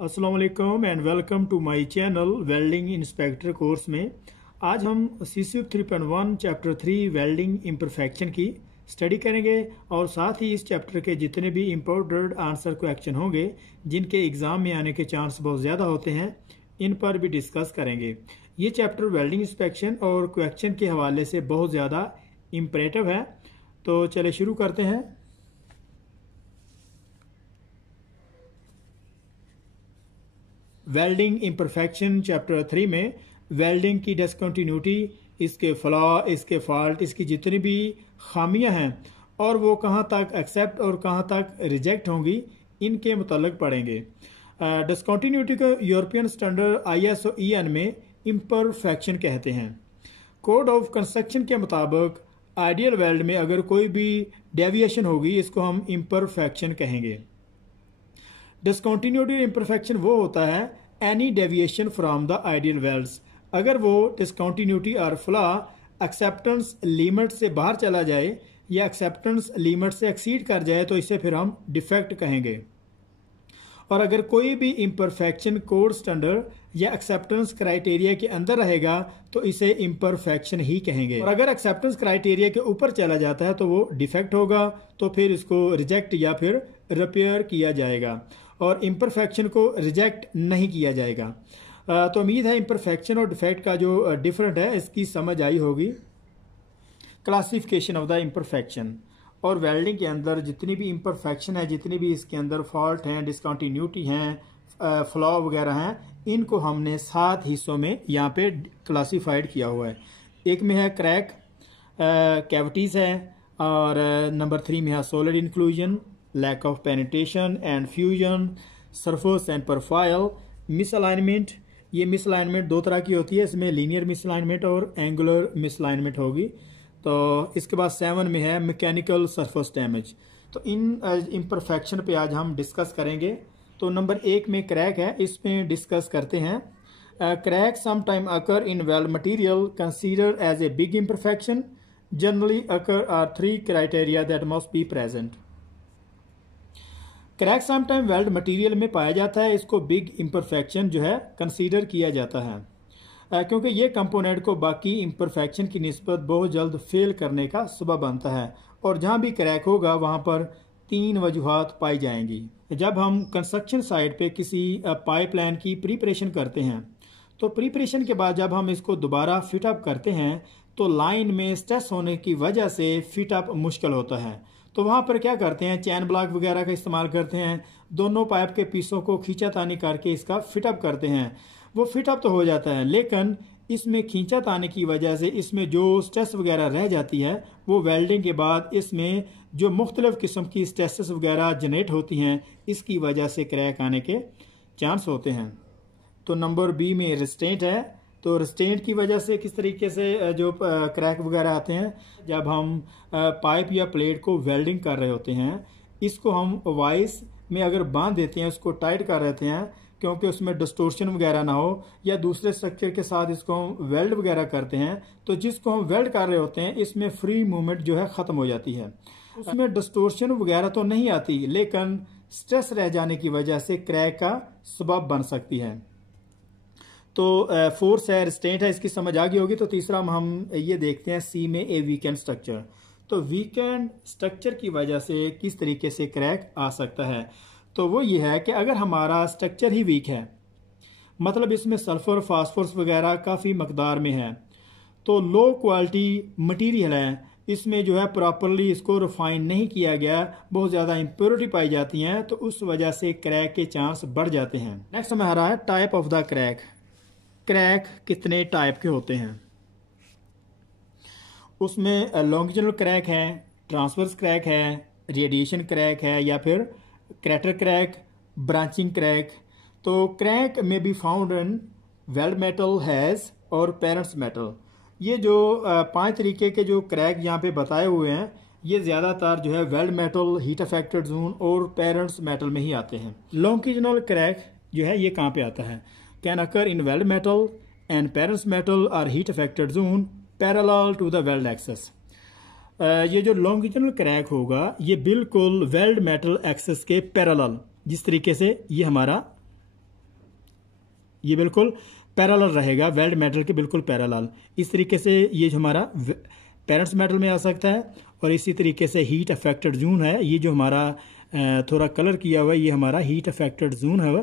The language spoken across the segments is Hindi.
अस्सलाम वालेकुम and welcome to my channel welding inspector course में आज हम CCUP 3.1 चैप्टर 3 वेल्डिंग इम्परफेक्शन की स्टडी करेंगे और साथ ही इस चैप्टर के जितने भी इम्पोर्टेंट आंसर क्वेश्चन होंगे जिनके एग्ज़ाम में आने के चांस बहुत ज़्यादा होते हैं इन पर भी डिस्कस करेंगे। ये चैप्टर वेल्डिंग इंस्पेक्शन और क्वेश्चन के हवाले से बहुत ज़्यादा इम्परेटिव है, तो चले शुरू करते हैं। वेल्डिंग इम्परफेक्शन चैप्टर 3 में वेल्डिंग की डिसकंटिन्यूटी, इसके फ्लॉ, इसके फॉल्ट, इसकी जितनी भी खामियां हैं और वो कहाँ तक एक्सेप्ट और कहाँ तक रिजेक्ट होंगी इनके मुतल्लिक पढ़ेंगे। डिसकंटिन्यूटी को यूरोपियन स्टैंडर्ड ISO EN में इम्परफेक्शन कहते हैं। कोड ऑफ कंस्ट्रक्शन के मुताबिक आइडियल वेल्ड में अगर कोई भी डेविएशन होगी इसको हम इम्परफेक्शन कहेंगे। डिसकंटिन्यूटी इम्परफेक्शन वो होता है any deviation from the ideal welds, अगर वो डिसकंटिन्यूटी और फ्लॉ एक्सेप्टेंस लिमिट से बाहर चला जाए या एक्सेप्टेंस लिमिट से एक्सीड कर जाए तो इसे फिर हम डिफेक्ट कहेंगे। और अगर कोई भी इम्परफेक्शन कोड स्टैंडर्ड या एक्सेप्टेंस क्राइटेरिया के अंदर रहेगा तो इसे इम्परफेक्शन ही कहेंगे। और अगर एक्सेप्टेंस क्राइटेरिया के ऊपर चला जाता है तो वो डिफेक्ट होगा, तो फिर इसको रिजेक्ट या फिर रिपेयर किया जाएगा और इम्परफेक्शन को रिजेक्ट नहीं किया जाएगा। तो उम्मीद है इम्परफेक्शन और डिफेक्ट का जो डिफरेंट है इसकी समझ आई होगी। क्लासिफिकेशन ऑफ द इम्परफेक्शन, और वेल्डिंग के अंदर जितनी भी इम्परफेक्शन है, जितनी भी इसके अंदर फॉल्ट हैं, डिसकंटिन्यूटी हैं, फ्लॉ वगैरह हैं, इनको हमने 7 हिस्सों में यहाँ पे क्लासिफाइड किया हुआ है। एक में है क्रैक, कैविटीज़ है, और नंबर 3 में है solid inclusion, lack of penetration and fusion, surface and profile, misalignment. ये मिसअलाइनमेंट 2 तरह की होती है, इसमें लीनियर मिसअलाइनमेंट और एंगुलर मिसअलाइनमेंट होगी। तो इसके बाद 7 में है मैकेनिकल सरफेस डैमेज। तो इन इम्परफेक्शन पे आज हम डिस्कस करेंगे। तो नंबर 1 में क्रैक है, इसमें डिस्कस करते हैं। Crack sometime occur in weld material considered as a big imperfection, generally occur are 3 criteria that must be present. Crack sometime weld material में पाया जाता है, इसको बिग इम्परफेक्शन जो है कंसीडर किया जाता है क्योंकि ये कंपोनेंट को बाकी इम्परफेक्शन की निस्बत बहुत जल्द फेल करने का सबब बनता है। और जहाँ भी क्रैक होगा वहाँ पर 3 वजूहात पाई जाएंगी। जब हम कंस्ट्रक्शन साइट पे किसी पाइपलाइन की प्रिपरेशन करते हैं तो प्रिपरेशन के बाद जब हम इसको दोबारा फिटअप करते हैं तो लाइन में स्ट्रेस होने की वजह से फिटअप मुश्किल होता है। तो वहाँ पर क्या करते हैं, चैन ब्लॉक वगैरह का इस्तेमाल करते हैं, दोनों पाइप के पीसों को खींचातानी करके इसका फिटअप करते हैं। वो फिटअप तो हो जाता है, लेकिन इसमें खींचातानी की वजह से इसमें जो स्ट्रेस वगैरह रह जाती है वो वेल्डिंग के बाद इसमें जो मुख्तलिफ किस्म की स्ट्रेसेस वगैरह जनरेट होती हैं, इसकी वजह से क्रैक आने के चांस होते हैं। तो नंबर B में रिस्टेंट है। तो रिस्टेंट की वजह से किस तरीके से जो क्रैक वगैरह आते हैं, जब हम पाइप या प्लेट को वेल्डिंग कर रहे होते हैं, इसको हम वाइस में अगर बांध देते हैं, उसको टाइट कर देते हैं क्योंकि उसमें डिस्टोर्शन वगैरह ना हो, या दूसरे स्ट्रक्चर के साथ इसको हम वेल्ड वगैरह करते हैं, तो जिसको हम वेल्ड कर रहे होते हैं इसमें फ्री मूवमेंट जो है ख़त्म हो जाती है। उसमें डिस्टोर्शन वगैरह तो नहीं आती, लेकिन स्ट्रेस रह जाने की वजह से क्रैक का सबब बन सकती है। तो फोर्स है, रिस्टेंट है, इसकी समझ आ गई होगी। तो तीसरा हम ये देखते हैं C में ए वीकेंड स्ट्रक्चर। तो वीकेंड स्ट्रक्चर की वजह से किस तरीके से क्रैक आ सकता है, तो वो ये है कि अगर हमारा स्ट्रक्चर ही वीक है, मतलब इसमें सल्फर फास्फोरस वगैरह काफ़ी मकदार में है, तो लो क्वालिटी मटेरियल है, इसमें जो है प्रॉपरली इसको रिफाइन नहीं किया गया, बहुत ज़्यादा इम्प्योरिटी पाई जाती हैं, तो उस वजह से क्रैक के चांस बढ़ जाते हैं। नेक्स्ट हमारा है type of the crack. Crack कितने टाइप के होते हैं, उसमें लॉन्गिट्यूडनल क्रैक है, ट्रांसवर्स क्रैक है, रेडिएशन क्रैक है, या फिर क्रैटर क्रैक, ब्रांचिंग क्रैक। तो क्रैक में be found in weld metal, has और पेरेंट्स मेटल। ये जो 5 तरीके के जो क्रैक यहाँ पे बताए हुए हैं, ये ज़्यादातर जो है weld metal, heat affected zone और पेरेंट्स मेटल में ही आते हैं। लॉन्गिट्यूडनल क्रैक जो है ये कहाँ पे आता है, can occur in weld metal and parents metal or heat affected zone parallel to the weld axis. ये जो लॉन्गिट्यूडनल क्रैक होगा ये बिल्कुल वेल्ड मेटल एक्सेस के पैरेलल, जिस तरीके से ये हमारा ये बिल्कुल पैरेलल रहेगा, वेल्ड मेटल के बिल्कुल पैरेलल। इस तरीके से ये जो हमारा पेरेंट्स मेटल में आ सकता है। और इसी तरीके से हीट अफेक्टेड जोन है, ये जो हमारा थोड़ा कलर किया हुआ है, ये हमारा हीट अफेक्टेड जोन है,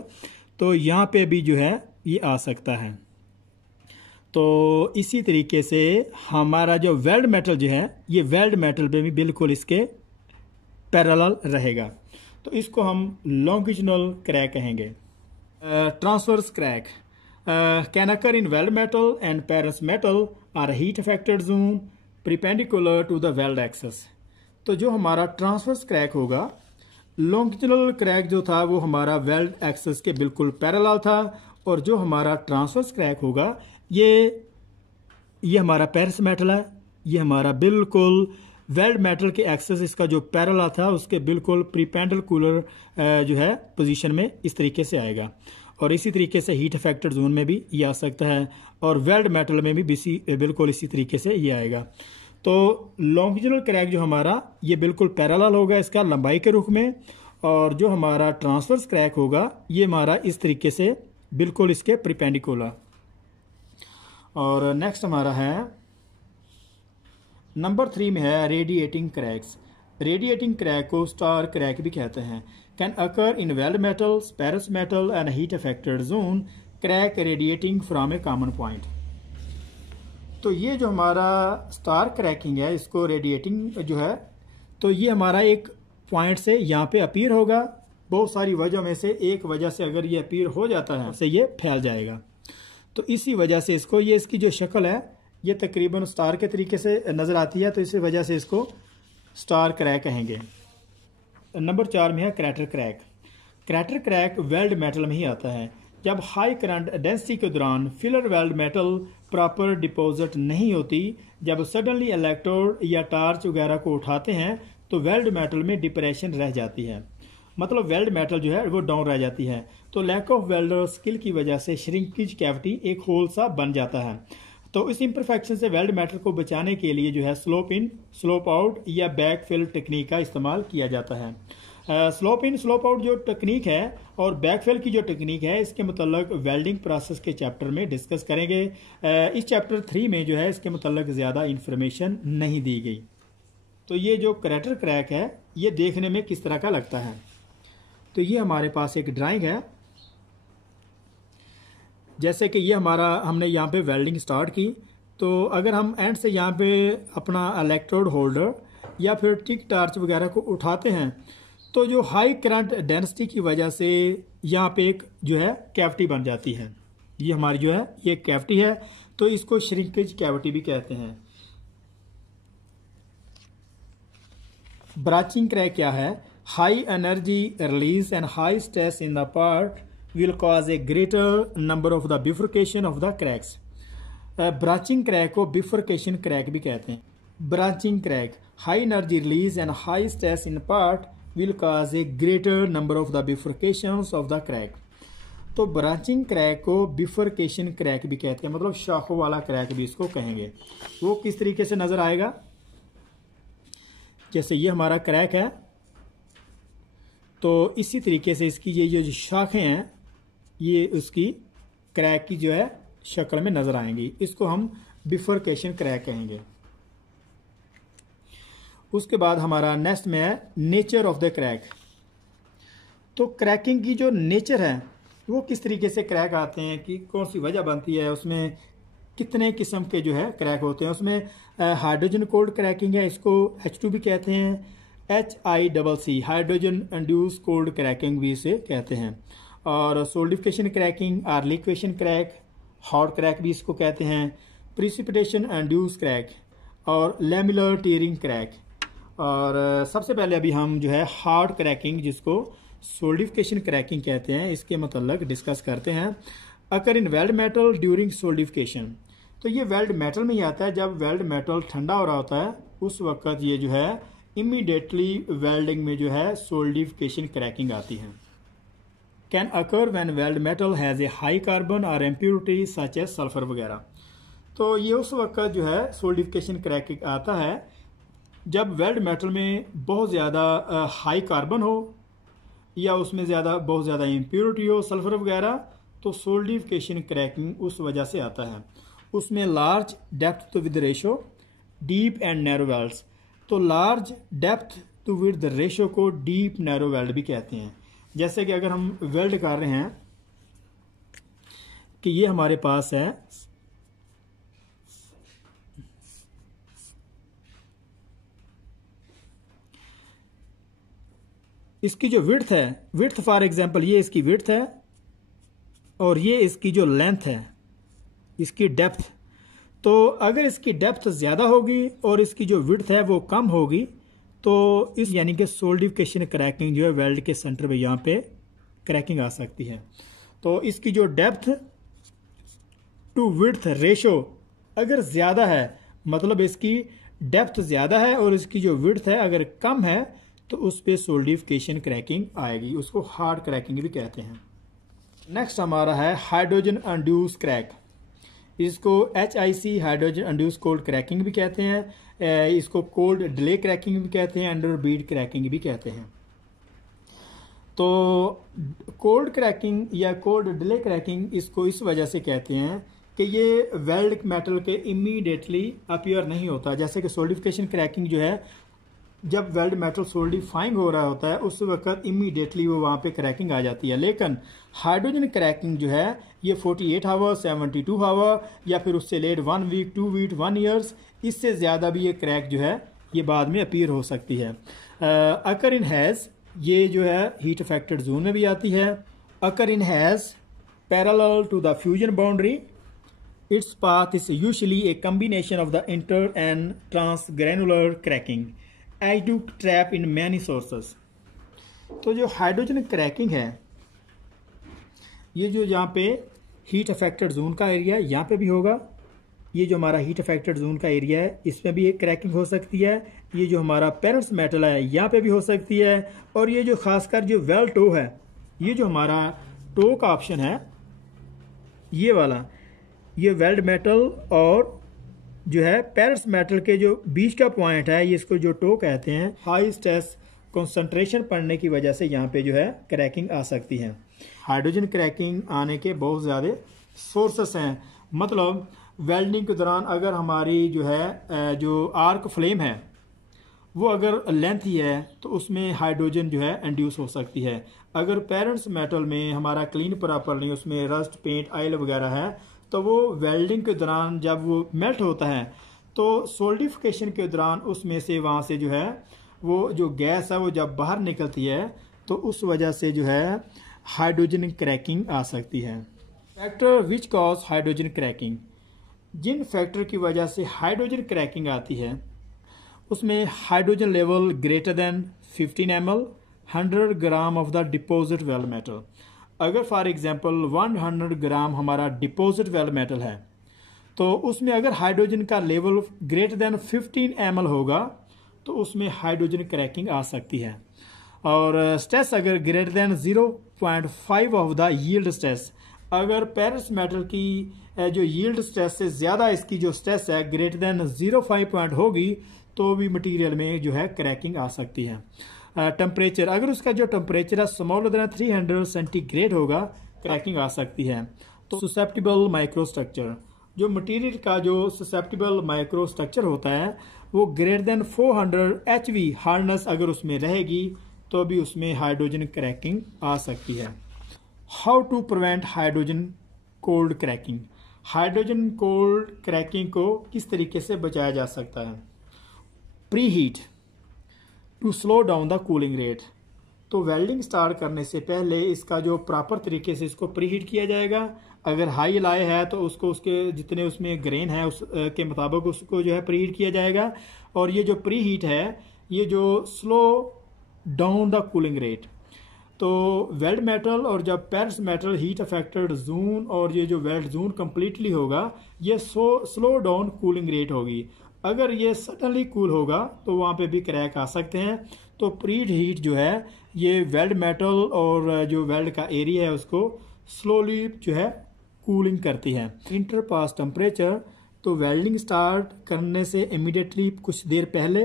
तो यहाँ पे भी जो है ये आ सकता है। तो इसी तरीके से हमारा जो वेल्ड मेटल जो है, ये वेल्ड मेटल पे भी बिल्कुल इसके पैरेलल रहेगा। तो इसको हम लॉन्गिट्यूडनल क्रैक कहेंगे। Transverse crack can occur in weld metal and parents metal or heat affected zone perpendicular to the weld axis. तो जो हमारा ट्रांसवर्स क्रैक होगा, लॉन्गिट्यूडनल क्रैक जो था वो हमारा वेल्ड एक्सिस के बिल्कुल पैरेलल था, और जो हमारा ट्रांसवर्स क्रैक होगा ये हमारा पेरेंट्स मेटल है, ये हमारा बिल्कुल वेल्ड मेटल के एक्सिस इसका जो पैरेलल था उसके बिल्कुल परपेंडिकुलर जो है पोजीशन में इस तरीके से आएगा। और इसी तरीके से हीट अफेक्टेड जोन में भी ये आ सकता है, और वेल्ड मेटल में भी बिल्कुल इसी तरीके से ये आएगा। तो लॉन्गिट्यूडनल क्रैक जो हमारा ये बिल्कुल पैरेलल होगा इसका लंबाई के रुख में, और जो हमारा ट्रांसवर्स क्रैक होगा ये हमारा इस तरीके से बिल्कुल इसके परपेंडिकुलर। और नेक्स्ट हमारा है नंबर 3 में है रेडिएटिंग क्रैक्स। रेडिएटिंग क्रैक को स्टार क्रैक भी कहते हैं। Can occur in weld metals, parents metal and heat affected zone, crack radiating from A common point. तो ये जो हमारा स्टार क्रैकिंग है, इसको रेडिएटिंग जो है, तो ये हमारा एक पॉइंट से यहाँ पे अपीयर होगा। बहुत सारी वजह में से एक वजह से अगर ये अपीयर हो जाता है तो ये फैल जाएगा। तो इसी वजह से इसको, ये इसकी जो शक्ल है ये तकरीबन स्टार के तरीके से नज़र आती है, तो इसी वजह से इसको स्टार क्रैक कहेंगे। नंबर 4 में है crater crack. Crater crack weld metal में ही आता है। जब हाई करंट डेंसिटी के दौरान filler weld metal proper deposit नहीं होती, जब सडनली इलेक्ट्रोड या टार्च वगैरह को उठाते हैं तो वेल्ड मेटल में डिप्रेशन रह जाती है, मतलब वेल्ड मेटल जो है वो डाउन रह जाती है। तो लैक ऑफ वेल्डर स्किल की वजह से श्रिंकेज कैविटी एक होल सा बन जाता है। तो इस इम्परफेक्शन से वेल्ड मेटल को बचाने के लिए जो है स्लोप इन स्लोप आउट या बैक फिल टेक्निक का इस्तेमाल किया जाता है। स्लोप इन स्लोप आउट जो टेक्निक है और बैक फिल की जो टेक्निक है, इसके मतलब वेल्डिंग प्रोसेस के चैप्टर में डिस्कस करेंगे। इस चैप्टर 3 में जो है इसके मतलब ज़्यादा इन्फॉर्मेशन नहीं दी गई। तो ये जो क्रैटर क्रैक है ये देखने में किस तरह का लगता है, तो ये हमारे पास एक ड्राइंग है। जैसे कि ये हमारा, हमने यहाँ पे वेल्डिंग स्टार्ट की, तो अगर हम एंड से यहाँ पे अपना इलेक्ट्रोड होल्डर या फिर टिक टार्च वगैरह को उठाते हैं, तो जो हाई करंट डेंसिटी की वजह से यहाँ पे एक जो है कैविटी बन जाती है। ये हमारी जो है ये कैविटी है, तो इसको श्रिंकेज कैविटी भी कहते हैं। ब्रांचिंग क्रैक क्या है? High energy release and high stress in the part will cause a greater number of the bifurcation of the cracks. Branching crack को बिफरकेशन क्रैक भी कहते हैं। Branching crack, high energy release and high stress in part will cause a greater number of the bifurcations of the crack. तो ब्रांचिंग क्रैक को बिफरकेशन क्रैक भी कहते हैं, मतलब शाखों वाला क्रैक भी इसको कहेंगे। वो किस तरीके से नजर आएगा? जैसे ये हमारा क्रैक है, तो इसी तरीके से इसकी ये जो शाखें हैं ये उसकी क्रैक की जो है शक्ल में नजर आएंगी। इसको हम बिफरकेशन क्रैक कहेंगे। उसके बाद हमारा नेक्स्ट में है नेचर ऑफ द क्रैक। तो क्रैकिंग की जो नेचर है वो किस तरीके से क्रैक आते हैं, कि कौन सी वजह बनती है, उसमें कितने किस्म के जो है क्रैक होते हैं। उसमें हाइड्रोजन कोल्ड क्रैकिंग है, इसको H2 भी कहते हैं, HICC hydrogen induce cold cracking भी इसे कहते हैं। और सोल्डिफिकेशन क्रैकिंग और लिक्वेशन क्रैक, हॉट क्रैक भी इसको कहते हैं, प्रिसिपिटेशन इंड्यूस क्रैक और लैमिलर टीयरिंग क्रैक। और सबसे पहले अभी हम जो है हार्ड क्रैकिंग, जिसको सोल्डिफिकेशन क्रैकिंग कहते हैं, इसके मतलब डिस्कस करते हैं। अकर in weld metal during solidification. तो ये वेल्ड मेटल में ही आता है। जब वेल्ड मेटल ठंडा हो रहा होता है उस वक्त ये जो है इमीडिएटली वेल्डिंग में जो है सोल्डिफिकेशन क्रैकिंग आती है। Can occur when weld metal has a high carbon और इम्प्योरिटी सच एज सल्फर वगैरह। तो ये उस वक्त जो है सोल्डिफिकेशन क्रैकिंग आता है जब वेल्ड मेटल में बहुत ज़्यादा हाई कार्बन हो या उसमें बहुत ज़्यादा इम्प्योरिटी हो, सल्फर वगैरह, तो सोल्डिफिकेशन क्रैकिंग उस वजह से आता है। उसमें large depth width ratio, deep and narrow welds. तो large depth to width ratio को डीप नैरो वेल्ड भी कहते हैं। जैसे कि अगर हम वेल्ड कर रहे हैं कि ये हमारे पास है इसकी जो विड्थ है, विड्थ फॉर एग्जांपल ये इसकी विड्थ है और ये इसकी जो लेंथ है, इसकी डेप्थ। तो अगर इसकी डेप्थ ज़्यादा होगी और इसकी जो विड्थ है वो कम होगी तो इस यानी कि सोल्डिफिकेशन क्रैकिंग जो है वेल्ड के सेंटर पे यहाँ पे क्रैकिंग आ सकती है। तो इसकी जो डेप्थ टू विड्थ रेशो अगर ज़्यादा है, मतलब इसकी डेप्थ ज़्यादा है और इसकी जो विड्थ है अगर कम है तो उस पर सोल्डिफिकेशन क्रैकिंग आएगी, उसको हार्ड क्रैकिंग भी कहते हैं। नेक्स्ट हमारा है हाइड्रोजन इंड्यूस क्रैक। इसको HIC hydrogen induce cold cracking भी कहते हैं, इसको कोल्ड डिले क्रैकिंग भी कहते हैं, अंडर बीड क्रैकिंग भी कहते हैं। तो कोल्ड क्रैकिंग या कोल्ड डिले क्रैकिंग इसको इस वजह से कहते हैं कि ये वेल्ड मेटल के इमीडिएटली अपीयर नहीं होता। जैसे कि सोल्डिफिकेशन क्रैकिंग जो है, जब वेल्ड मेटल सोल्डिफाइंग हो रहा होता है उस वक्त इमीडिएटली वो वहाँ पे क्रैकिंग आ जाती है। लेकिन हाइड्रोजन क्रैकिंग जो है ये 48 आवर, 72 आवर या फिर उससे लेट 1 वीक, 2 वीक, 1 ईयर्स, इससे ज़्यादा भी ये क्रैक जो है ये बाद में अपीयर हो सकती है। अकर इन हैज़, ये जो है हीट अफेक्टेड जोन में भी आती है। Occur in HAZ parallel to the fusion boundary, its path is usually a combination of the inter and transgranular cracking as due trap in many sources. तो जो हाइड्रोजन क्रैकिंग है ये जो यहाँ पे हीट अफेक्टेड जोन का एरिया है यहाँ पे भी होगा, ये जो हमारा हीट अफेक्टेड जोन का एरिया है इसमें भी एक क्रैकिंग हो सकती है। ये जो हमारा पेरेंट्स मेटल है यहाँ पे भी हो सकती है। और ये जो खासकर जो वेल टो है, ये जो हमारा टो का ऑप्शन है ये वाला, ये वेल्ड मेटल और जो है पेरेंट्स मेटल के जो बीच का पॉइंट है ये इसको जो टो कहते हैं, हाई स्ट्रेस कंसंट्रेशन पड़ने की वजह से यहाँ पे जो है क्रैकिंग आ सकती है। हाइड्रोजन क्रैकिंग आने के बहुत ज़्यादा सोर्सेस हैं। मतलब वेल्डिंग के दौरान अगर हमारी जो है जो आर्क फ्लेम है वो अगर लेंथ ही है तो उसमें हाइड्रोजन जो है इंड्यूस हो सकती है। अगर पेरेंट्स मेटल में हमारा क्लीन प्रॉपर नहीं, उसमें रस्ट, पेंट, ऑयल वगैरह है, तो वो वेल्डिंग के दौरान जब वो मेल्ट होता है तो सोल्डिफिकेशन के दौरान उसमें से वहाँ से जो है वो जो गैस है वो जब बाहर निकलती है तो उस वजह से जो है हाइड्रोजन क्रैकिंग आ सकती है। Factor which cause hydrogen cracking, जिन फैक्टर की वजह से हाइड्रोजन क्रैकिंग आती है उसमें hydrogen level greater than 15 ml 100 gram of the deposit weld metal. अगर फॉर एग्जांपल 100 ग्राम हमारा डिपॉजिट वेल मेटल है तो उसमें अगर हाइड्रोजन का लेवल ग्रेटर देन 15 ml होगा तो उसमें हाइड्रोजन क्रैकिंग आ सकती है। और स्ट्रेस अगर greater than 0.5 of the yield stress, अगर पेरेंट्स मेटल की जो यील्ड स्ट्रेस से ज़्यादा इसकी जो स्ट्रेस है ग्रेटर देन 0.5 पॉइंट होगी तो भी मटेरियल में जो है क्रैकिंग आ सकती है। टेम्परेचर, अगर उसका जो टेम्परेचर है स्मॉलर देन 300 सेंटीग्रेड होगा, क्रैकिंग आ सकती है। तो ससेप्टिबल माइक्रोस्ट्रक्चर, जो मटेरियल का जो ससेप्टिबल माइक्रोस्ट्रक्चर होता है वो ग्रेटर देन 400 HV हार्डनेस अगर उसमें रहेगी तो भी उसमें हाइड्रोजन क्रैकिंग आ सकती है। How to prevent hydrogen cold cracking, hydrogen cold cracking को किस तरीके से बचाया जा सकता है। Preheat to slow down the cooling rate, तो वेल्डिंग स्टार्ट करने से पहले इसका जो प्रॉपर तरीके से इसको प्री हीट किया जाएगा। अगर हाई लाए है तो उसको उसके जितने उसमें ग्रेन है उस के मुताबिक उसको जो है प्री हीट किया जाएगा। और ये जो प्री हीट है ये जो slow down the cooling rate, तो वेल्ड मेटल और जब parents metal heat affected zone और ये जो वेल्ड जोन कम्प्लीटली होगा ये स्लो डाउन कूलिंग रेट होगी। अगर ये सडनली कूल होगा तो वहाँ पे भी क्रैक आ सकते हैं। तो प्री हीट जो है ये वेल्ड मेटल और जो वेल्ड का एरिया है उसको स्लोली जो है कूलिंग करती है। इंटर पास टेम्परेचर, तो वेल्डिंग स्टार्ट करने से इमीडिएटली कुछ देर पहले,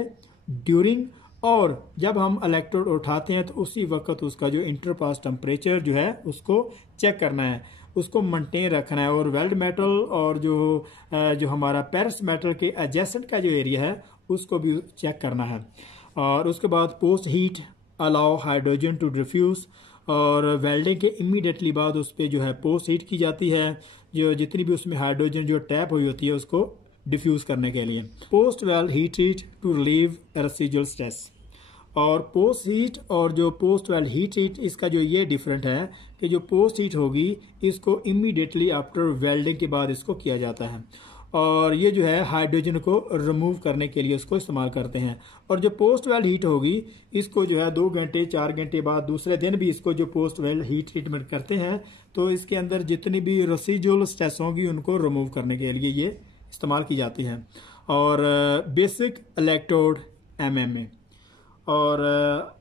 ड्यूरिंग और जब हम इलेक्ट्रोड उठाते हैं तो उसी वक्त उसका जो इंटर पास टेम्परेचर जो है उसको चेक करना है। उसको मेंटेन रखना है, और वेल्ड मेटल और जो हमारा पेरिस मेटल के एडजेसेंट का जो एरिया है उसको भी चेक करना है। और उसके बाद post heat allow hydrogen to diffuse, और वेल्डिंग के इमीडिएटली बाद उस पर जो है पोस्ट हीट की जाती है, जो जितनी भी उसमें हाइड्रोजन जो टैप हुई होती है उसको डिफ्यूज करने के लिए। Post weld heat treat to relieve residual stress. और पोस्ट हीट और जो पोस्ट वेल्ड हीट ट्रीट, इसका जो ये डिफरेंट है कि जो पोस्ट हीट होगी इसको इमीडिएटली आफ्टर वेल्डिंग के बाद इसको किया जाता है, और ये जो है हाइड्रोजन को रिमूव करने के लिए उसको इस्तेमाल करते हैं। और जो पोस्ट वेल्ड हीट होगी इसको जो है 2 घंटे 4 घंटे बाद दूसरे दिन भी इसको जो पोस्ट वेल्ड हीट ट्रीटमेंट करते हैं, तो इसके अंदर जितनी भी रेसिडुअल स्ट्रेस होंगी उनको रिमूव करने के लिए ये इस्तेमाल की जाती है। और बेसिक इलेक्ट्रोड MMA, और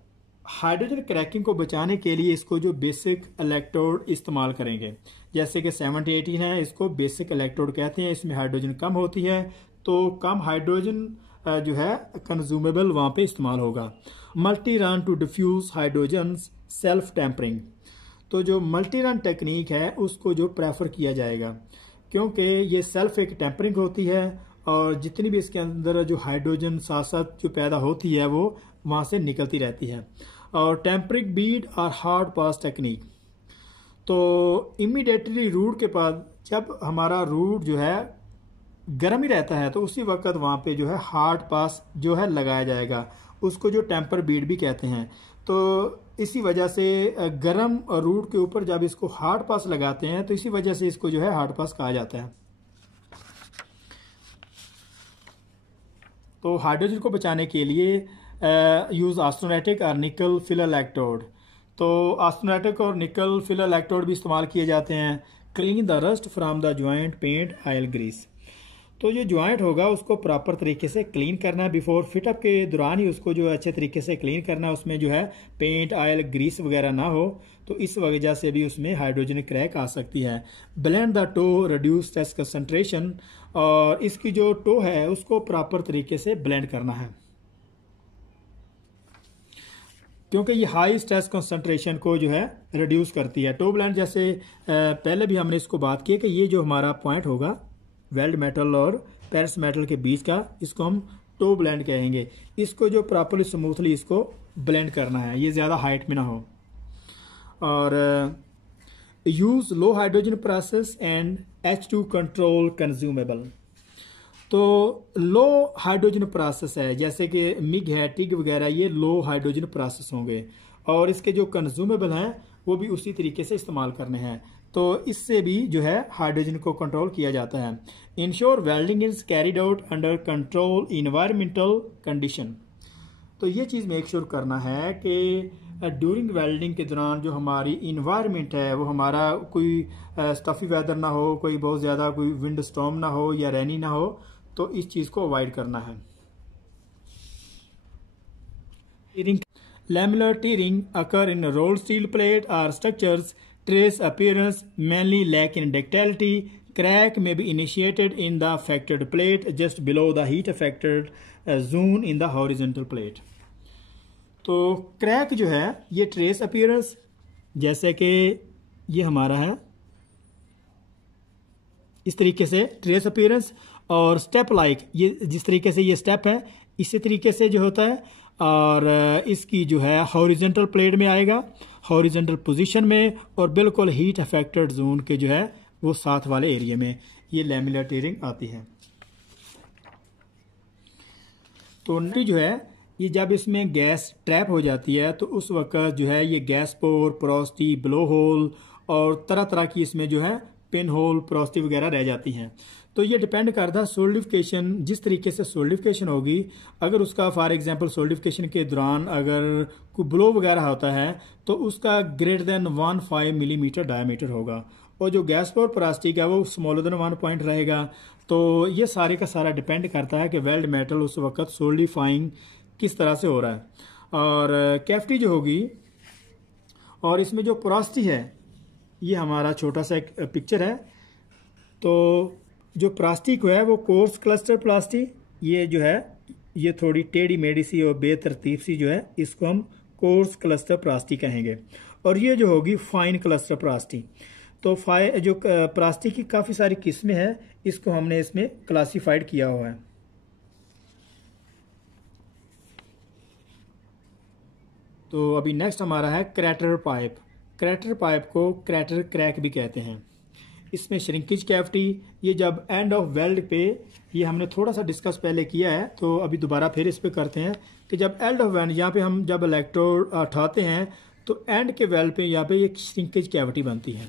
हाइड्रोजन क्रैकिंग को बचाने के लिए इसको जो बेसिक इलेक्ट्रोड इस्तेमाल करेंगे, जैसे कि 7018 है, इसको बेसिक इलेक्ट्रोड कहते हैं। इसमें हाइड्रोजन कम होती है तो कम हाइड्रोजन जो है कंज्यूमेबल वहाँ पे इस्तेमाल होगा। Multi run to diffuse hydrogen self tempering, तो जो मल्टी रन टेक्निक है उसको जो प्रेफर किया जाएगा, क्योंकि ये सेल्फ एक टेम्परिंग होती है और जितनी भी इसके अंदर जो हाइड्रोजन साथ साथ जो पैदा होती है वो वहाँ से निकलती रहती है। और टेम्परिंग बीड और हार्ड पास टेक्निक, तो इमीडिएटली रूट के पास जब हमारा रूट जो है गर्म ही रहता है तो उसी वक्त वहाँ पे जो है हार्ड पास जो है लगाया जाएगा, उसको जो टेम्पर बीड भी कहते हैं। तो इसी वजह से गर्म रूट के ऊपर जब इसको हार्ड पास लगाते हैं तो इसी वजह से इसको जो है हार्ड पास कहा जाता है। तो हाइड्रोजन को बचाने के लिए यूज ऑस्टेनेटिक और निकल फिल इलेक्ट्रोड, तो ऑस्टेनेटिक और निकल फिल इलेक्ट्रोड भी इस्तेमाल किए जाते हैं। Clean the rust from the joint paint oil grease, तो जो ज्वाइंट होगा उसको प्रॉपर तरीके से क्लीन करना है, बिफोर फिटअप के दौरान ही उसको जो अच्छे तरीके से क्लीन करना है, उसमें जो है पेंट ऑयल ग्रीस वगैरह ना हो, तो इस वजह से भी उसमें हाइड्रोजन क्रैक आ सकती है। ब्लेंड द टो रिड्यूस टेस्ट कंसंट्रेशन, और इसकी जो टो है उसको प्रॉपर तरीके से ब्लेंड करना है, क्योंकि ये हाई स्ट्रेस कंसंट्रेशन को जो है रिड्यूस करती है। टो ब्लेंड जैसे पहले भी हमने इसको बात की कि ये जो हमारा पॉइंट होगा वेल्ड मेटल और पेरिस मेटल के बीच का, इसको हम टो ब्लेंड कहेंगे। इसको जो प्रॉपरली स्मूथली इसको ब्लेंड करना है, ये ज़्यादा हाइट में ना हो। और use low hydrogen process and H2 control consumable, तो लो हाइड्रोजन प्रोसेस है जैसे कि मिग है, टिग वगैरह, ये लो हाइड्रोजन प्रोसेस होंगे, और इसके जो कंज्यूमेबल हैं वो भी उसी तरीके से इस्तेमाल करने हैं, तो इससे भी जो है हाइड्रोजन को कंट्रोल किया जाता है। Ensure welding is carried out under control environmental condition, तो ये चीज़ मेक श्योर करना है कि ड्यूरिंग वेल्डिंग के दौरान जो हमारी इन्वायरमेंट है वो हमारा कोई स्टफी वेदर ना हो, कोई बहुत ज़्यादा कोई विंड स्टॉर्म ना हो या रेनी ना हो, तो इस चीज़ को अवॉइड करना है। लैमिलर टीयरिंग अकर इन रोल्ड स्टील प्लेट और structures, trace appearance mainly lack in ductility. Crack may be initiated in the affected plate just below the heat affected zone in the horizontal plate. तो क्रैक जो है ये ट्रेस अपीयरेंस, जैसे कि ये हमारा है इस तरीके से ट्रेस अपीयरेंस, और स्टेप लाइक ये जिस तरीके से ये स्टेप है इसी तरीके से जो होता है, और इसकी जो है हॉरिजॉन्टल प्लेट में आएगा, हॉरिजॉन्टल पोजीशन में, और बिल्कुल हीट अफेक्टेड जोन के जो है वो साथ वाले एरिया में ये लैमिलर टीयरिंग आती है। तो जो है ये जब इसमें गैस ट्रैप हो जाती है तो उस वक्त जो है ये गैस पोर, पोरोसिटी, ब्लो होल और तरह तरह की इसमें जो है पिन होल, पोरोसिटी वगैरह रह जाती हैं। तो ये डिपेंड करता है सोल्डिफिकेशन, जिस तरीके से सोल्डिफिकेशन होगी, अगर उसका फॉर एग्जांपल सोल्डिफिकेशन के दौरान अगर कोई ब्लो वगैरह होता है तो उसका ग्रेटर देन 1.5 मिलीमीटर डायमीटर होगा, और जो गैस पोर पोरोसिटी का वो स्मॉलर देन 1 पॉइंट रहेगा। तो ये सारे का सारा डिपेंड करता है कि वेल्ड मेटल उस वक्त सोल्डिफाइंग किस तरह से हो रहा है। और कैविटी जो होगी, और इसमें जो पोरोसिटी है, ये हमारा छोटा सा एक पिक्चर है। तो जो प्लास्टिक है वो कोर्स क्लस्टर प्लास्टिक, ये जो है ये थोड़ी टेढ़ी मेढ़ी सी और बेतरतीब सी जो है, इसको हम कोर्स क्लस्टर प्लास्टिक कहेंगे। और ये जो होगी फाइन क्लस्टर प्लास्टिक। तो जो प्लास्टिक की काफ़ी सारी किस्में हैं, इसको हमने इसमें क्लासीफाइड किया हुआ है। तो अभी नेक्स्ट हमारा है क्रैटर पाइप। क्रैटर पाइप को क्रैटर क्रैक भी कहते हैं। इसमें श्रिंकेज कैविटी, ये जब एंड ऑफ वेल्ड पे, ये हमने थोड़ा सा डिस्कस पहले किया है, तो अभी दोबारा फिर इस पे करते हैं कि जब एंड ऑफ वेल्ड, यहाँ पे हम जब इलेक्ट्रोड उठाते हैं तो एंड के वेल्ड पे यहाँ पे एक श्रिंकेज कैविटी बनती है।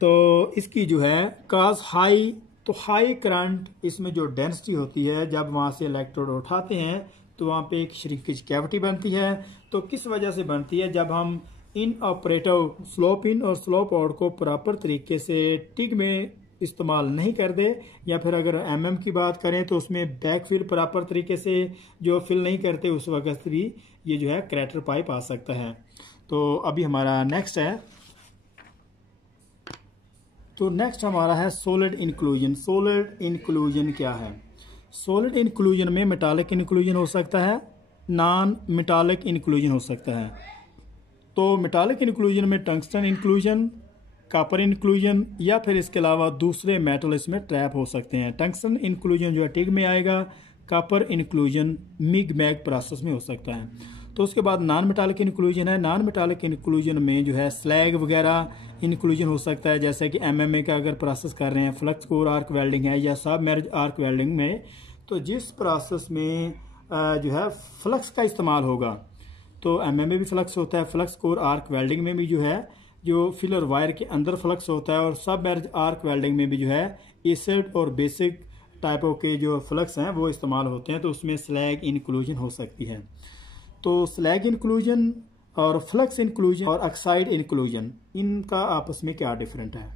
तो इसकी जो है काज हाई, तो हाई करंट, इसमें जो डेंसिटी होती है, जब वहाँ से इलेक्ट्रोड उठाते हैं तो वहाँ पे एक श्रिंकेज कैविटी बनती है। तो किस वजह से बनती है? जब हम इन ऑपरेटिव स्लोप इन और स्लोप आउट को प्रॉपर तरीके से टिग में इस्तेमाल नहीं कर दे, या फिर अगर एमएम की बात करें तो उसमें बैक फिल प्रॉपर तरीके से जो फिल नहीं करते, उस वक्त भी ये जो है क्रैटर पाइप आ सकता है। तो अभी हमारा नेक्स्ट है, तो नेक्स्ट हमारा है सॉलिड इंक्लूजन। सॉलिड इंक्लूजन क्या है? सॉलिड इंक्लूजन में मेटालिक इंक्लूजन हो सकता है, नॉन मेटालिक इंक्लूजन हो सकता है। तो मेटालिक इंक्लूजन में टंगस्टन इंक्लूजन, कॉपर इंक्लूजन, या फिर इसके अलावा दूसरे मेटल इसमें ट्रैप हो सकते हैं। टंगस्टन इंक्लूजन जो है टिग में आएगा, copper inclusion MIG MAG process में हो सकता है। तो उसके बाद नॉन मेटालिक इंक्लूजन है। नॉन मेटालिक इंक्लूजन में जो है स्लैग वगैरह इंक्लूजन हो सकता है, जैसे कि एमएमए का अगर प्रोसेस कर रहे हैं, फ्लक्स कोर आर्क वेल्डिंग है या सब मैरिज आर्क वेल्डिंग में, तो जिस प्रोसेस में जो है फ्लक्स का इस्तेमाल होगा, तो एमएमए भी फ्लक्स होता है, फ्लक्स कोर आर्क वेल्डिंग में भी जो है जो फिलर वायर के अंदर फ्लक्स होता है, और सब मैरिज आर्क वेल्डिंग में भी जो है एसिड और बेसिक टाइपों के जो फ्लक्स हैं वो इस्तेमाल होते हैं। तो उसमें स्लैग इंक्लूजन हो सकती है। तो स्लैग इंक्लूजन और फ्लक्स इंक्लूजन और ऑक्साइड इंक्लूजन, इनका आपस में क्या डिफरेंट है?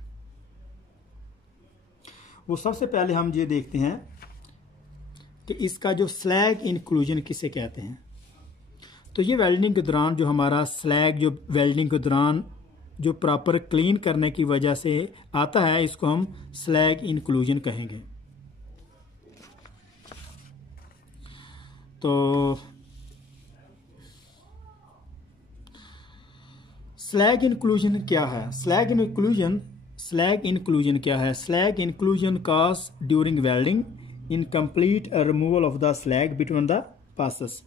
वो सबसे पहले हम ये देखते हैं कि इसका जो स्लैग इंक्लूजन किसे कहते हैं। तो ये वेल्डिंग के दौरान जो हमारा स्लैग, जो वेल्डिंग के दौरान जो प्रॉपर क्लीन करने की वजह से आता है, इसको हम स्लैग इंक्लूजन कहेंगे। तो स्लैग इंक्लूजन क्या है? स्लैग इंक्लूजन क्या है? Slag inclusion cause during welding incomplete removal of the slag between the passes.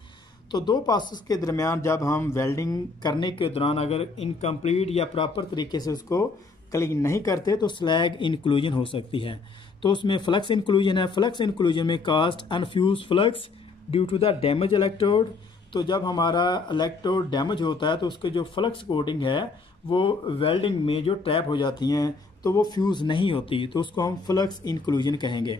तो दो पासेस के दरमियान जब हम वेल्डिंग करने के दौरान अगर इनकम्प्लीट या प्रॉपर तरीके से उसको क्लीन नहीं करते, तो स्लैग इंक्लूजन हो सकती है। तो उसमें फ्लक्स इंक्लूजन है। फ्लक्स इंक्लूजन में cast unfused flux due to the damage electrode. तो जब हमारा इलेक्ट्रोड डैमेज होता है तो उसके जो फ्लक्स कोटिंग है वो वेल्डिंग में जो ट्रैप हो जाती हैं, तो वो फ्यूज़ नहीं होती, तो उसको हम फ्लक्स इंक्लूजन कहेंगे।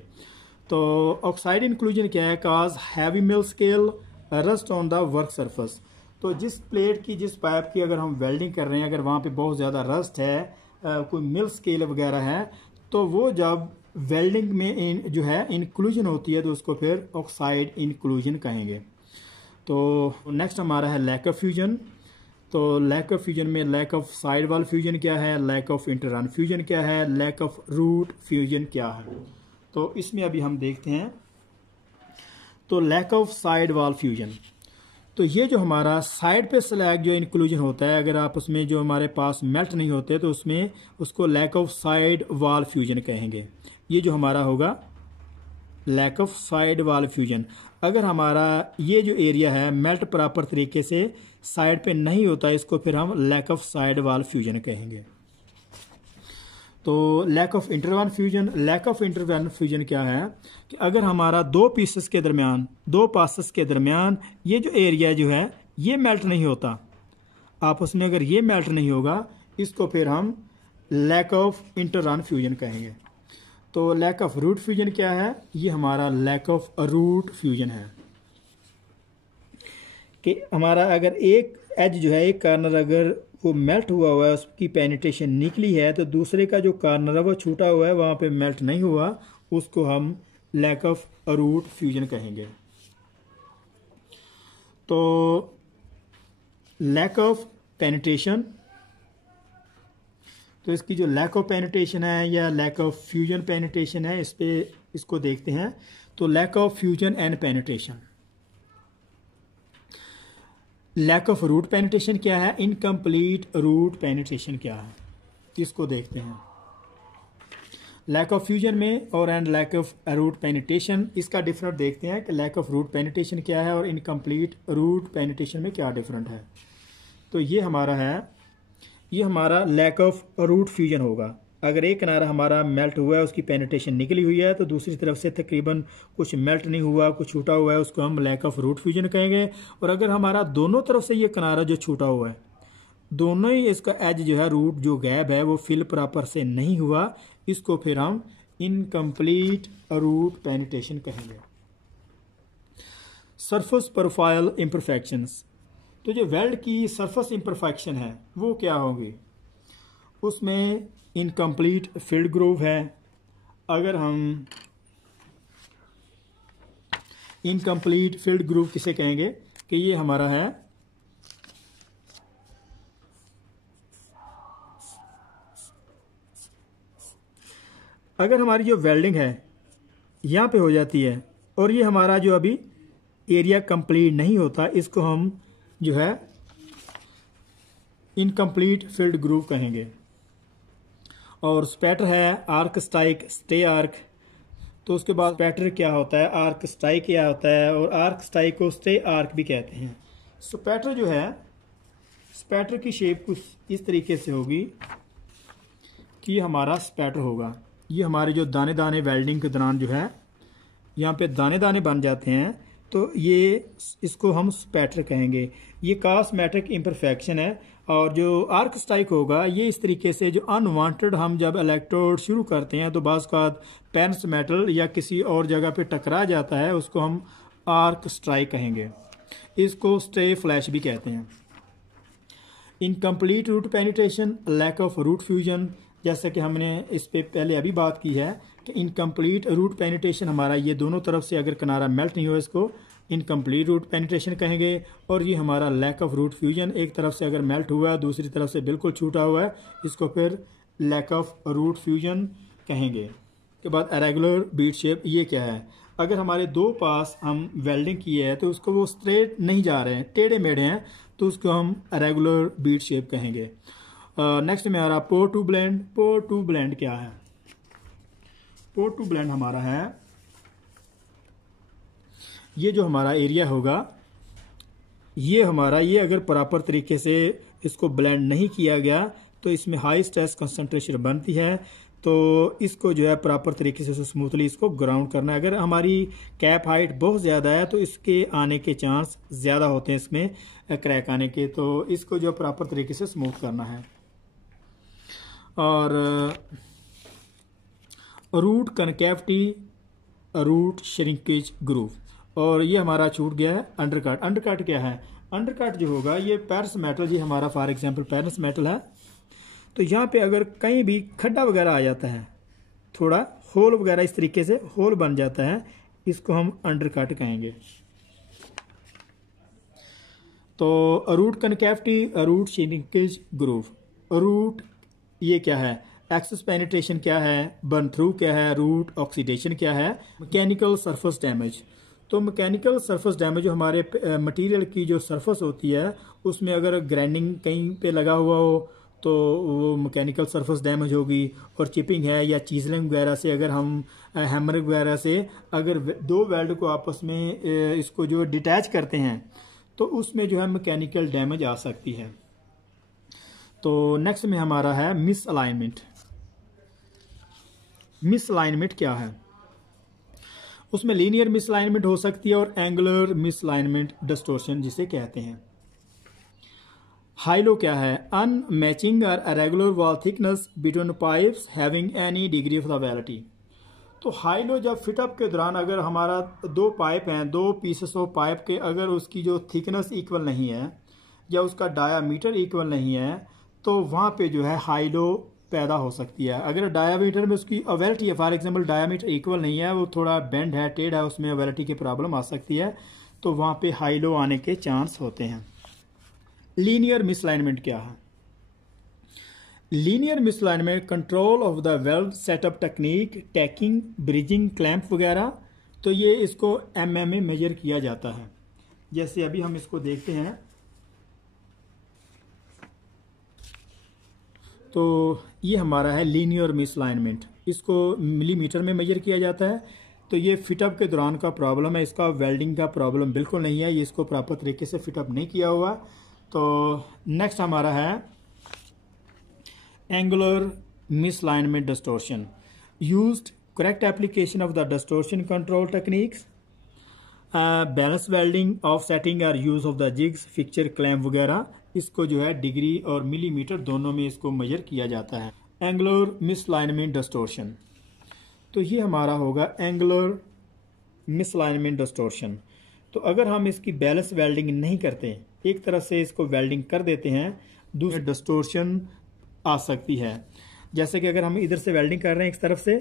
तो ऑक्साइड इंक्लूजन क्या है? Cause heavy mill scale rust on the work surface. तो जिस प्लेट की, जिस पाइप की अगर हम वेल्डिंग कर रहे हैं, अगर वहाँ पे बहुत ज़्यादा रस्ट है, कोई मिल स्केल वगैरह है, तो वो जब वेल्डिंग में जो है इंक्लूजन होती है, तो उसको फिर ऑक्साइड इंक्लूजन कहेंगे। तो नेक्स्ट हमारा है लैक ऑफ फ्यूजन। तो लैक ऑफ फ्यूजन में lack of side wall fusion क्या है, लैक ऑफ इंटरन फ्यूजन क्या है, लैक ऑफ रूट फ्यूजन क्या है। तो इसमें अभी हम देखते हैं। तो lack of side wall fusion, तो ये जो हमारा साइड पे स्लैग जो इंक्लूजन होता है, अगर आप उसमें जो हमारे पास मेल्ट नहीं होते, तो उसमें उसको lack of side wall fusion कहेंगे। ये जो हमारा होगा lack of side wall fusion. अगर हमारा ये जो एरिया है मेल्ट प्रॉपर तरीके से साइड पे नहीं होता, इसको फिर हम lack of side wall fusion कहेंगे। तो lack of interrun fusion, lack of interrun fusion क्या है कि अगर हमारा दो पासेस के दरमियान ये जो एरिया जो है ये मेल्ट नहीं होता आपस में, अगर ये मेल्ट नहीं होगा, इसको फिर हम लैक ऑफ इंटरवन फ्यूजन कहेंगे। तो लैक ऑफ रूट फ्यूजन क्या है? ये हमारा लैक ऑफ रूट फ्यूजन है कि हमारा अगर एक एज जो है, एक कार्नर अगर वो मेल्ट हुआ है, उसकी पेनिट्रेशन निकली है, तो दूसरे का जो कार्नर है वो छूटा हुआ है, वहाँ पे मेल्ट नहीं हुआ, उसको हम लैक ऑफ रूट फ्यूजन कहेंगे। तो लैक ऑफ पेनिट्रेशन, तो इसकी जो लैक ऑफ पेनिट्रेशन है या लैक ऑफ फ्यूजन पेनिट्रेशन है, इसको देखते हैं। तो lack of fusion and penetration. Lack of root penetration क्या है? इनकम्प्लीट रूट पेनिट्रेशन क्या है? इसको देखते हैं। लैक ऑफ फ्यूजन में और and lack of root penetration, इसका डिफरेंट देखते हैं कि लैक ऑफ रूट पेनिट्रेशन क्या है और इनकम्प्लीट रूट पेनिट्रेशन में क्या डिफरेंट है। तो ये हमारा लैक ऑफ रूट फ्यूजन होगा। अगर एक किनारा हमारा मेल्ट हुआ है, उसकी पेनिट्रेशन निकली हुई है, तो दूसरी तरफ से तकरीबन कुछ मेल्ट नहीं हुआ, कुछ छूटा हुआ है, उसको हम लैक ऑफ रूट फ्यूजन कहेंगे। और अगर हमारा दोनों तरफ से ये किनारा जो छूटा हुआ है, दोनों ही इसका एज जो है, रूट जो गैप है वो फिल प्रॉपर से नहीं हुआ, इसको फिर हम इनकम्प्लीट रूट पेनिट्रेशन कहेंगे। सरफेस प्रोफाइल इम्परफेक्शंस, तो जो वेल्ड की सरफेस इम्परफेक्शन है वो क्या होगी? उसमें इनकम्प्लीट फील्ड ग्रूव है। अगर हम इनकम्प्लीट फील्ड ग्रूव किसे कहेंगे कि ये हमारा है अगर हमारी जो वेल्डिंग है यहाँ पे हो जाती है और ये हमारा जो अभी एरिया कंप्लीट नहीं होता, इसको हम जो है इनकम्प्लीट फील्ड ग्रूव कहेंगे। और स्पैटर है आर्क स्ट्राइक स्टे आर्क, तो उसके बाद स्पैटर क्या होता है, आर्क स्ट्राइक क्या होता है, और आर्क स्ट्राइक को स्टे आर्क भी कहते हैं। स्पैटर जो है, स्पैटर की शेप कुछ इस तरीके से होगी कि हमारा स्पैटर होगा। ये हमारे जो दाने दाने वेल्डिंग के दौरान जो है यहाँ पे दाने दाने बन जाते हैं, तो ये इसको हम स्पैटर कहेंगे। ये कॉस्मेटिक इम्परफेक्शन है। और जो आर्क स्ट्राइक होगा, ये इस तरीके से जो अनवांटेड हम जब इलेक्ट्रोड शुरू करते हैं तो बाज़ औक़ात पेंस मेटल या किसी और जगह पे टकरा जाता है, उसको हम आर्क स्ट्राइक कहेंगे। इसको स्टे फ्लैश भी कहते हैं। Incomplete root penetration, lack of root fusion, जैसा कि हमने इस पे पहले अभी बात की है कि इनकम्प्लीट रूट पेनिट्रेशन हमारा ये दोनों तरफ से अगर किनारा मेल्ट नहीं हो, इसको इनकम्प्लीट रूट पेनिट्रेशन कहेंगे। और ये हमारा लैक ऑफ रूट फ्यूजन, एक तरफ से अगर मेल्ट हुआ है, दूसरी तरफ से बिल्कुल छूटा हुआ है, इसको फिर लैक ऑफ रूट फ्यूजन कहेंगे। के बाद इरेगुलर बीट शेप, ये क्या है? अगर हमारे दो पास हम वेल्डिंग किए हैं तो उसको वो स्ट्रेट नहीं जा रहे हैं, टेढ़े मेढ़े हैं, तो उसको हम इरेगुलर बीट शेप कहेंगे। नेक्स्ट में आ रहा poor to blend. Poor to blend क्या है? पोर टू ब्लेंड हमारा है ये जो हमारा एरिया होगा, ये हमारा ये अगर प्रॉपर तरीके से इसको ब्लेंड नहीं किया गया तो इसमें हाई स्ट्रेस कंसंट्रेशन बनती है। तो इसको जो है प्रॉपर तरीके से स्मूथली इसको ग्राउंड करना है। अगर हमारी कैप हाइट बहुत ज़्यादा है तो इसके आने के चांस ज़्यादा होते हैं, इसमें क्रैक आने के, तो इसको जो प्रॉपर तरीके से स्मूथ करना है। और root concavity, root shrinkage groove, और ये हमारा छूट गया है अंडरकट। अंडरकट क्या है? अंडरकट जो होगा ये पेरिस मेटल, ये हमारा फॉर एग्जांपल पेरिस मेटल है, तो यहाँ पे अगर कहीं भी खड्डा वगैरह आ जाता है, थोड़ा होल वगैरह इस तरीके से होल बन जाता है, इसको हम अंडरकट कहेंगे। तो root concavity, root shrinkage groove, root ये क्या है, एक्सेस पेनिट्रेशन क्या है, बर्न थ्रू क्या है, रूट ऑक्सीडेशन क्या है, मैकेनिकल सरफेस डैमेज। तो मैकेनिकल सरफेस डैमेज जो हमारे मटेरियल की जो सरफेस होती है उसमें अगर ग्राइंडिंग कहीं पे लगा हुआ हो तो वो मैकेनिकल सरफेस डैमेज होगी। और चिपिंग है या चीजलिंग वगैरह से, अगर हम हैमर वगैरह से अगर दो वेल्ड को आपस में इसको जो डिटैच करते हैं तो उसमें जो है मैकेनिकल डैमेज आ सकती है। तो नेक्स्ट में हमारा है मिस अलाइनमेंट। मिस अलाइनमेंट क्या है? उसमें लीनियर मिस अलाइनमेंट हो सकती है और एंगुलर मिस अलाइनमेंट डिस्टॉर्शन जिसे कहते हैं। हाई लो क्या है? अनमैचिंग और irregular wall thickness between pipes having any degree of liability. तो हाई लो जब फिटअप के दौरान अगर हमारा दो पाइप हैं, दो पीसेस ऑफ पाइप के, अगर उसकी जो थिकनेस इक्वल नहीं है या उसका डायामीटर इक्वल नहीं है तो वहाँ पे जो है हाई लो पैदा हो सकती है। अगर डायामीटर में उसकी अवेलिटी है, फॉर एग्जांपल डायामीटर इक्वल नहीं है, वो थोड़ा बेंड है, टेढ़ है, उसमें अवेलिटी की प्रॉब्लम आ सकती है, तो वहाँ पे हाई लो आने के चांस होते हैं। लीनियर मिसअलाइनमेंट क्या है? Linear misalignment control of the weld setup technique, tacking, bridging, clamp वगैरह, तो ये इसको mm में मेजर किया जाता है। जैसे अभी हम इसको देखते हैं, तो ये हमारा है लीनियर मिसलाइनमेंट, इसको मिलीमीटर में मेजर किया जाता है। तो ये फिटअप के दौरान का प्रॉब्लम है, इसका वेल्डिंग का प्रॉब्लम बिल्कुल नहीं है, ये इसको प्रॉपर तरीके से फिटअप नहीं किया हुआ। तो नेक्स्ट हमारा है angular misalignment distortion. Used correct application of the distortion control techniques, balance welding, offsetting और use of the jigs, fixture clamp वगैरह, इसको जो है डिग्री और मिलीमीटर दोनों में इसको मेजर किया जाता है। एंगुलर मिसलाइनमेंट डिस्टोर्शन, तो ये हमारा होगा एंगुलर मिसलाइनमेंट डिस्टोर्शन। तो अगर हम इसकी बैलेंस वेल्डिंग नहीं करते, एक तरफ से इसको वेल्डिंग कर देते हैं, दूसरे डिस्टोर्शन आ सकती है। जैसे कि अगर हम इधर से वेल्डिंग कर रहे हैं एक तरफ से,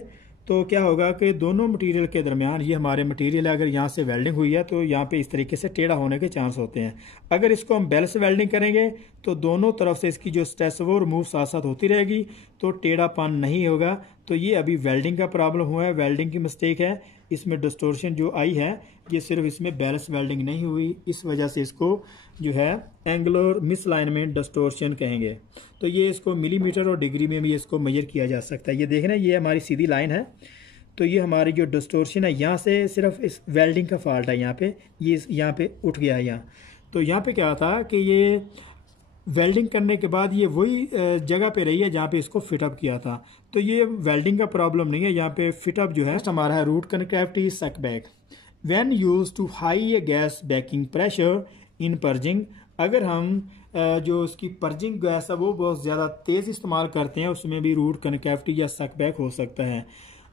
तो क्या होगा कि दोनों मटेरियल के दरमियान, ये हमारे मटेरियल है, अगर यहाँ से वेल्डिंग हुई है तो यहाँ पे इस तरीके से टेढ़ा होने के चांस होते हैं। अगर इसको हम बैलेंस वेल्डिंग करेंगे तो दोनों तरफ से इसकी जो स्ट्रेस वो रिमूव साथ साथ होती रहेगी, तो टेढ़ापन नहीं होगा। तो ये अभी वेल्डिंग का प्रॉब्लम हुआ है, वेल्डिंग की मिस्टेक है, इसमें डिस्टोर्शन जो आई है ये सिर्फ इसमें बैलेंस वेल्डिंग नहीं हुई, इस वजह से इसको जो है एंगुलर मिसलाइनमेंट डिस्टोर्शन कहेंगे। तो ये इसको मिलीमीटर और डिग्री में भी इसको मेजर किया जा सकता है। ये देखना, ये हमारी सीधी लाइन है, तो ये हमारी जो डिस्टोर्शन है यहाँ से सिर्फ इस वेल्डिंग का फॉल्ट है, यहाँ पे ये यहाँ पे उठ गया है यहाँ। तो यहाँ पे क्या था कि ये वेल्डिंग करने के बाद ये वही जगह पे रही है जहाँ पे इसको फिटअप किया था, तो ये वेल्डिंग का प्रॉब्लम नहीं है, यहाँ पे फिटअप जो है। हमारा है root concavity suckback. When used to high gas backing pressure in purging, अगर हम जो इसकी पर्जिंग गैस है वो बहुत ज़्यादा तेज़ इस्तेमाल करते हैं, उसमें भी रूट कनकेविटी या सकबैक हो सकता है।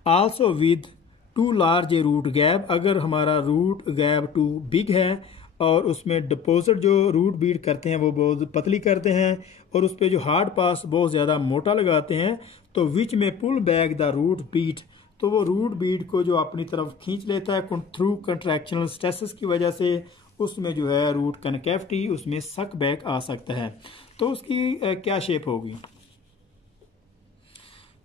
Also with too large a root gap, अगर हमारा रूट गैप टू बिग है और उसमें डिपोजिट जो रूट बीट करते हैं वो बहुत पतली करते हैं और उस पर जो हार्ड पास बहुत ज़्यादा मोटा लगाते हैं, तो विच में pull back the root bead, तो वो रूट बीट को जो अपनी तरफ खींच लेता है थ्रू कंट्रैक्शनल स्ट्रेसेस की वजह से, उसमें जो है रूट कनकेविटी, उसमें सक बैक आ सकता है। तो उसकी क्या शेप होगी,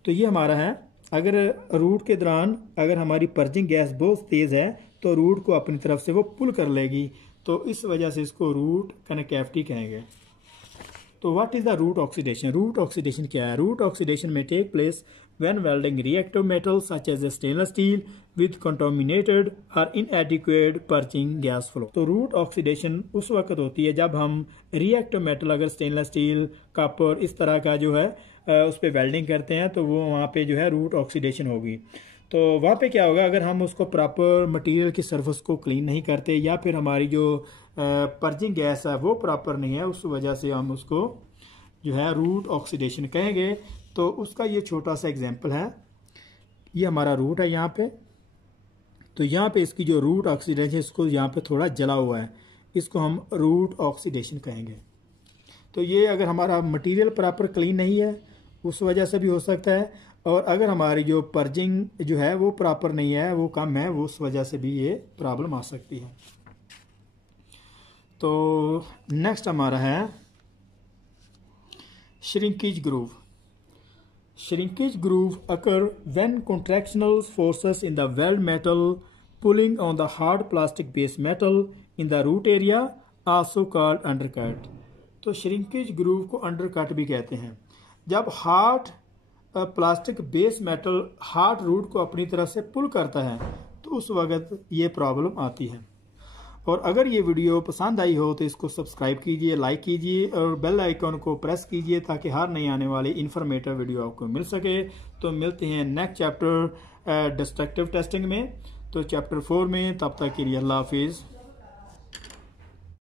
तो ये हमारा है, अगर रूट के दौरान अगर हमारी पर्जिंग गैस बहुत तेज़ है तो रूट को अपनी तरफ से वो पुल कर लेगी, तो इस वजह से इसको रूट कनकेविटी कहेंगे। तो what is the root oxidation? Root oxidation क्या है? रूट ऑक्सीडेशन में take place when welding reactive metals such as stainless steel with contaminated or inadequate purging gas flow। तो रूट ऑक्सीडेशन उस वक्त होती है जब हम रिएक्टिव मेटल, अगर स्टेनलेस स्टील, कॉपर, इस तरह का जो है उस पर वेल्डिंग करते हैं, तो वो वहाँ पे जो है रूट ऑक्सीडेशन होगी। तो वहाँ पे क्या होगा, अगर हम उसको प्रॉपर मटेरियल की सरफेस को क्लीन नहीं करते या फिर हमारी जो पर्जिंग गैस है वो प्रॉपर नहीं है, उस वजह से हम उसको जो है रूट ऑक्सीडेशन कहेंगे। तो उसका ये छोटा सा एग्जांपल है, ये हमारा रूट है यहाँ पे, तो यहाँ पे इसकी जो रूट ऑक्सीडेशन है, इसको यहाँ पे थोड़ा जला हुआ है, इसको हम रूट ऑक्सीडेशन कहेंगे। तो ये अगर हमारा मटेरियल प्रॉपर क्लीन नहीं है उस वजह से भी हो सकता है, और अगर हमारी जो पर्जिंग जो है वो प्रॉपर नहीं है, वो कम है, वो उस वजह से भी ये प्रॉब्लम आ सकती है। तो नेक्स्ट हमारा है shrinkage groove. Shrinkage groove occur when contractional forces in the weld metal pulling on the hard plastic base metal in the root area, also called undercut। तो श्रिंकेज ग्रूव को अंडरकट भी कहते हैं। जब hard plastic base metal hard root को अपनी तरफ से पुल करता है तो उस वक्त ये प्रॉब्लम आती है। और अगर ये वीडियो पसंद आई हो तो इसको सब्सक्राइब कीजिए, लाइक कीजिए और बेल आइकॉन को प्रेस कीजिए ताकि हर नई आने वाली इन्फॉर्मेटिव वीडियो आपको मिल सके। तो मिलते हैं नेक्स्ट चैप्टर डिस्ट्रक्टिव टेस्टिंग में, तो चैप्टर 4 में। तब तक के लिए अल्लाह हाफिज़।